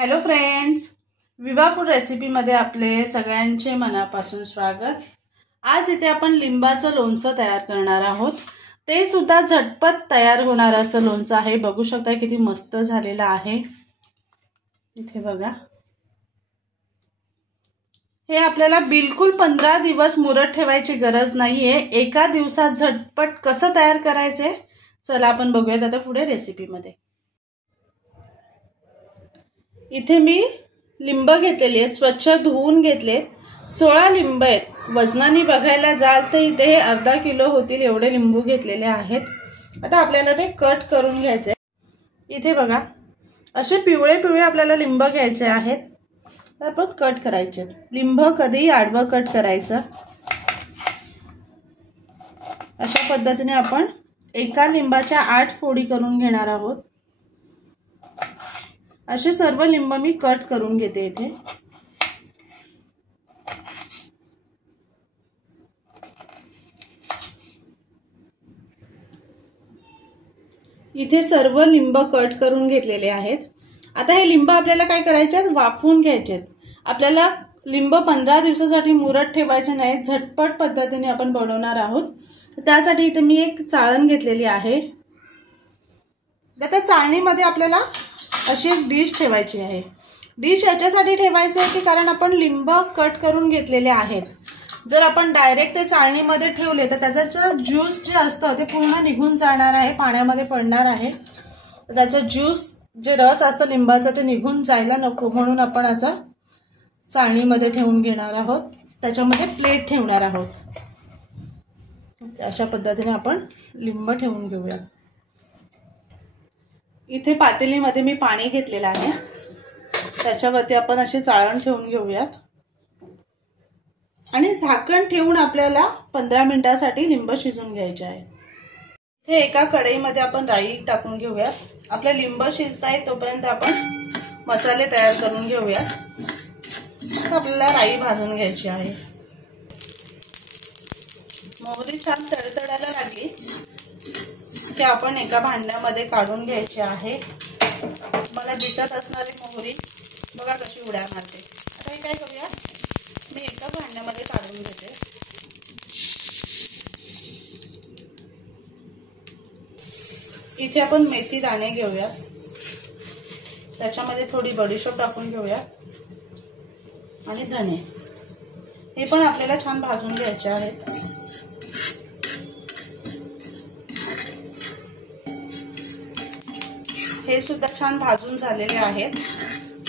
Hello friends, विवा food रेसिपीमध्ये आपले सगळ्यांचे मनापासून स्वागत। आज इथे आपण लिंबाचं लोणचं तयार करणार आहोत। ते सुद्धा झटपट तयार होणार असं लोणचं आहे। बघू शकता किती मस्त झालेलं आहे। इथे बघा, हे आपल्याला बिलकुल 15 दिवस मुरत ठेवायची गरज नाहीये। एका दिवसात झटपट कसं तयार करायचे चला आपण बघूयात आता पुढे रेसिपीमध्ये। इथे मी लिंब घेतलेले आहेत, स्वच्छ धुवून घेतले। 16 लिंब आहेत। वजनाने बघायला जाल तर इथे हे अर्धा किलो होतील एवढे लिंबू घेतलेले आहेत। आता आपल्याला ते कट करून घ्यायचे। इथे बघा, असे पिवळे पिवळे आपल्याला लिंब घ्यायचे आहेत। आपण कट करायचे। लिंब कधी आडवं कट करायचं। अशा पद्धतीने आपण एका लिंबाच्या 8 फोडी करून घेणार आहोत। असे सर्व लिंब मी कट करून घेते। इथे सर्व लिंब कट करून घेतलेले आहेत। आता हे लिंब आपल्याला काय करायचे आहेत, वाफवून घ्यायचे आहेत। आपल्याला लिंब 15 दिवसासाठी मुरत ठेवायचे नाही, झटपट पद्धतीने आपण बनवणार आहोत। त्यासाठी इथे मी एक चाळण घेतलेली आहे। त्या चाळणीमध्ये आपल्याला अशी एक डिश ठेवायची आहे। डिश याच्यासाठी ठेवायची आहे की कारण आपण लिंब कट करून घेतलेले आहेत। जर आपण डायरेक्ट ते चाळणीमध्ये ठेवले तर त्याचा ज्यूस जे असतं ते पूर्ण निघून जाणार आहे, पाण्यामध्ये पडणार आहे। त्याचा ज्यूस जे रस असतं लिंबाचा ते निघून जायला नको म्हणून आपण असं चाळणीमध्ये ठेवून घेणार आहोत। त्याच्यामध्ये प्लेट ठेवणार आहोत। अशा पद्धतीने आपण लिंब ठेवून घेऊया। इथे पातेलीमध्ये मी पाणी घेतलेलं आहे। त्याच्यावरती आपण असे चाळण ठेवून घेऊयात आणि झाकण ठेवून आपल्याला 15 मिनिटांसाठी लिंब शिजून घ्यायचे आहे। हे एका कढईमध्ये आपण राई टाकून घेऊयात। आपले लिंब शिजतायत तोपर्यंत आपण मसाले तयार करून घेऊयात। आपल्याला राई भाजून घ्यायची आहे। मोहरी छान तडतडायला लागली की आपण एका भांड्यामध्ये काढून घ्यायची आहे। मला दिसत असणारी मोहरी बघा कशी उड्या मारते। आता हे काय करूया, मी एका भांड्यामध्ये काढून घेते। इथे आपण मेथी दाणे घेऊया, त्याच्यामध्ये थोडी बडीशेप टाकून घेऊया आणि धने हे पण आपल्याला छान भाजून घ्यायचे आहेत। हे सुद्धा छान भाजून झालेले आहेत।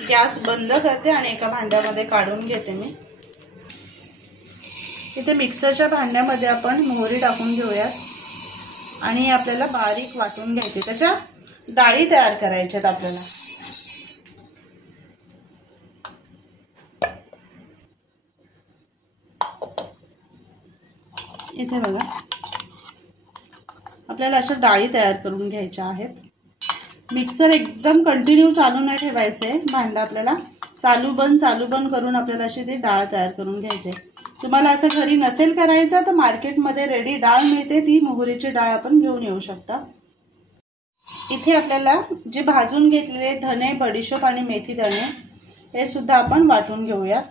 गॅस बंद करते आणि एका भांड्यामध्ये काढून घेते मी। इथे मिक्सरच्या भांड्यामध्ये आपण मोहरी टाकून घेऊयात आणि आपल्याला बारीक वाटून घ्यायचे। त्याच्या डाळी तयार करायच्यात आपल्याला। इथे बघा, आपल्याला अशा डाळी तयार करून घ्यायच्या आहेत। मिक्सर एकदम कंटिन्यू चालू नाही ठेवायचे। भांडं आपल्याला चालू बंद करून आपल्याला अशी ती डाळ तयार करून घ्यायची। तुम्हाला असं घरी नसेल करायचं तर मार्केटमध्ये रेडी डाळ मिळते, ती मोहरीची डाळ आपण घेऊन येऊ शकता। इथे आपल्याला जे भाजून घेतलेले धने, बडीशेप आणि मेथी दाणे हे सुद्धा आपण वाटून घेऊया।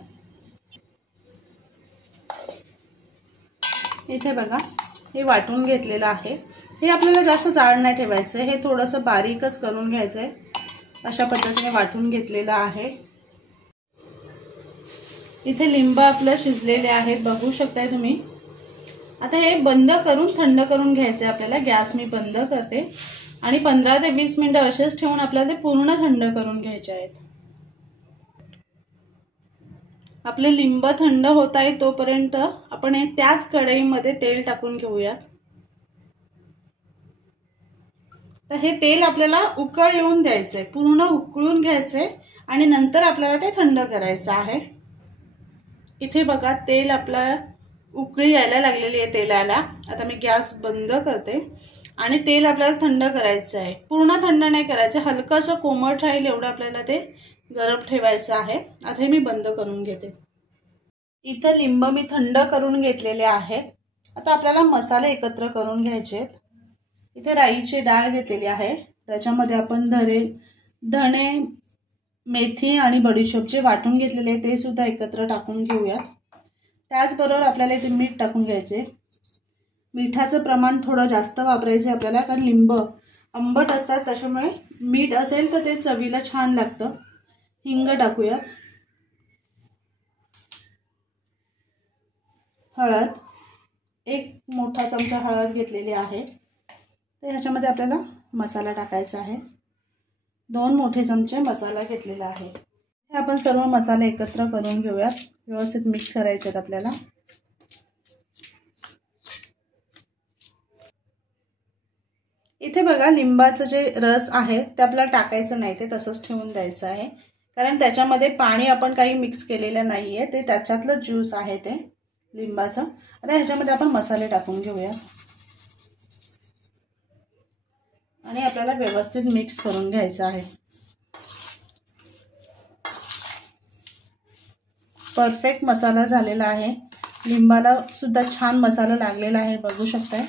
इथे बघा, हे वाटून घेतलेलं आहे। हे आपल्याला जास्त जाड नाही ठेवायचं, हे थोडंसं बारीकच करून घ्यायचंय। अशा पद्धतीने वाटून घेतलेलं आहे। इथे लिंब आपलं शिजलेले आहेत, बघू शकताय तुम्ही। आता हे बंद करून थंड करून घ्यायचंय आपल्याला। गॅस मी बंद करते आणि 15 ते 20 मिनिटं असेच ठेवून आपल्याला ते पूर्ण थंड करून घ्यायचे आहेत। आपले लिंब थंड होत आहे तोपर्यंत आपण हे त्याच कढईमध्ये तेल टाकून घेऊयात। तर हे तेल आपल्याला उकळ येऊन द्यायचंय, पूर्ण उकळून घ्यायचंय आणि नंतर आपल्याला ते थंड करायचं आहे। इथे बघा, तेल आपला उकळी यायला लागलेली आहे तेलाला। आता मी गॅस बंद करते आणि तेल आपल्याला थंड करायचं आहे। पूर्ण थंड नाही करायचं, हलकंसं कोमट राहील एवढं आपल्याला ते गरम ठेवायचं आहे। आता हे मी बंद करून घेते। इथे लिंब मी थंड करून घेतलेले आहेत। आता आपल्याला मसाले एकत्र करून घ्यायचे आहेत। इथे राईची डाळ घेतलेली आहे, त्याच्यामध्ये आपण धणे, मेथी आणि बडीशोप जे वाटून घेतलेले ते सुद्धा एकत्र टाकून घेऊयात। त्याचबरोबर आपल्याला इथे मीठ टाकून घ्यायचे। मिठाचं प्रमाण थोडं जास्त वापरायचं आपल्याला, कारण लिंब आंबट असतात, त्याच्यामुळे मीठ असेल तर ते चवीला छान लागतं। हिंग टाकूया, हळद 1 मोठा चमचा हळद घेतलेली आहे। तर ह्याच्यामध्ये आपल्याला मसाला टाकायचा आहे। 2 मोठे चमचे मसाला घेतलेला आहे। हे आपण सर्व मसाले एकत्र करून घेऊयात, व्यवस्थित मिक्स करायचे आहेत आपल्याला। इथे बघा लिंबाचं जे रस आहे ते आपल्याला टाकायचं नाही, ते तसंच ठेवून द्यायचं आहे, कारण त्याच्यामध्ये पाणी आपण काही मिक्स केलेलं नाहीये, ते त्याच्यातलं ज्यूस आहे ते लिंबाचं। आता ह्याच्यामध्ये आपण मसाले टाकून घेऊया आणि आपल्याला व्यवस्थित मिक्स करून घ्यायचं आहे। परफेक्ट मसाला झालेला आहे, लिंबाला सुद्धा छान मसाला लागलेला आहे, बघू शकताय।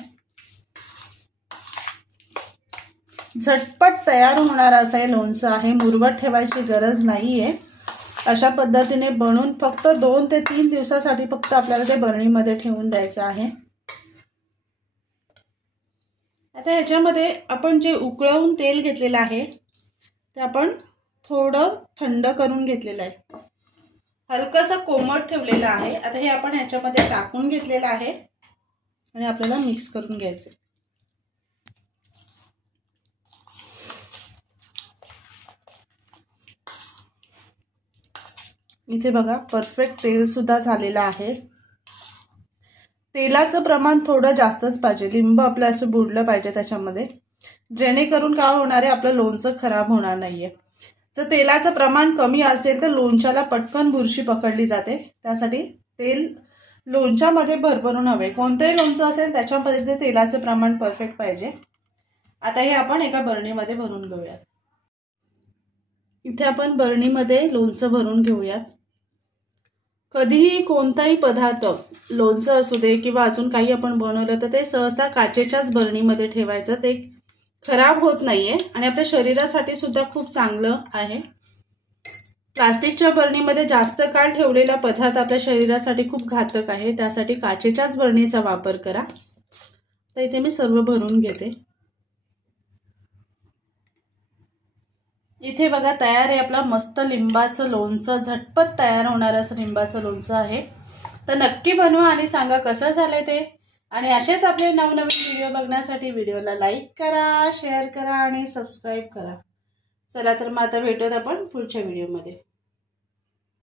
झटपट तयार होणार असं हे लोणचं आहे, मुरवट ठेवायची गरज नाहीये। अशा पद्धतीने बनवून फक्त 2 ते 3 दिवसासाठी फक्त आपल्याला ते बरणीमध्ये ठेवून द्यायचं आहे। आता ह्याच्यामध्ये आपण जे उकळवून तेल घेतलेलं आहे ते आपण थोडं थंड करून घेतलेलं आहे, हलकंसं कोमट ठेवलेलं आहे। आता हे आपण ह्याच्यामध्ये टाकून घेतलेलं आहे आणि आपल्याला मिक्स करून घ्यायचं। इथे बघा परफेक्ट तेल सुद्धा झालेलं आहे। तेलाचं प्रमाण थोडं जास्तच पाहिजे, लिंब आपलं असं बुडलं पाहिजे त्याच्यामध्ये, जेणेकरून काय होणार आहे आपलं लोणचं खराब होणार नाहीये। जर तेलाचं प्रमाण कमी असेल तर लोणच्याला पटकन बुरशी पकडली जाते, त्यासाठी तेल लोणच्यामध्ये भरभरून हवे। कोणतेही लोणचं असेल त्याच्यामध्ये ते तेलाचं प्रमाण परफेक्ट पाहिजे। आता हे आपण एका बरणीमध्ये भरून घेऊयात। इथे आपण बरणीमध्ये लोणचं भरून घेऊयात। कधीही कोणताही पदार्थ, लोणचं असू दे किंवा अजून काही आपण बनवलं तर ते सहसा काचेच्याच बरणीमध्ये ठेवायचं, ते खराब होत नाहीये आणि आपल्या शरीरासाठी सुद्धा खूप चांगलं आहे। प्लास्टिकच्या बरणीमध्ये जास्त काळ ठेवलेला पदार्थ आपल्या शरीरासाठी खूप घातक आहे, त्यासाठी काचेच्याच बरणीचा वापर करा। तर इथे मी सर्व भरून घेते। इथे बघा तयार आहे आपला मस्त लिंबाचं लोणचं, झटपट तयार होणारं असं लिंबाचं लोणचं आहे। तर नक्की बनवा आणि सांगा कसं झालंय ते। आणि असेच आपले नवनवीन व्हिडिओ बघण्यासाठी व्हिडिओला लाईक करा, शेअर करा आणि सबस्क्राईब करा। चला तर मग आता भेटूयात आपण पुढच्या व्हिडिओमध्ये।